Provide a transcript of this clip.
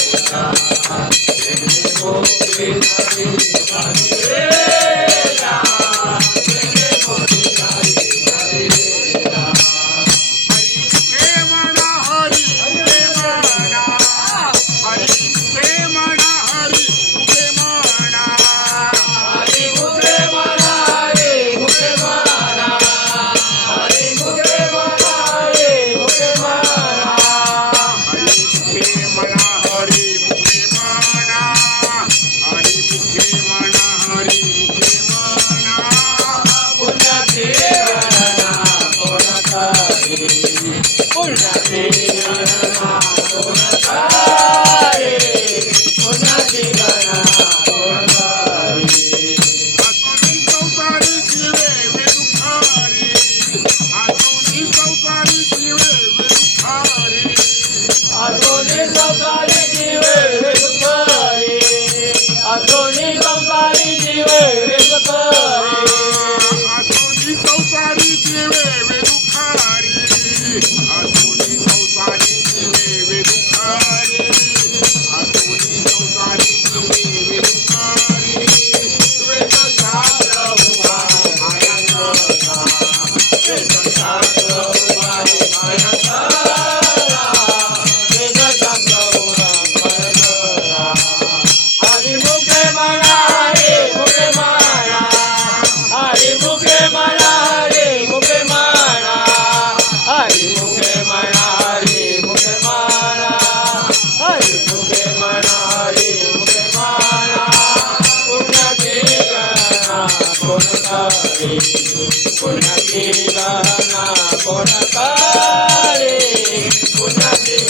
Hare Hare Hola. कोणा कोणा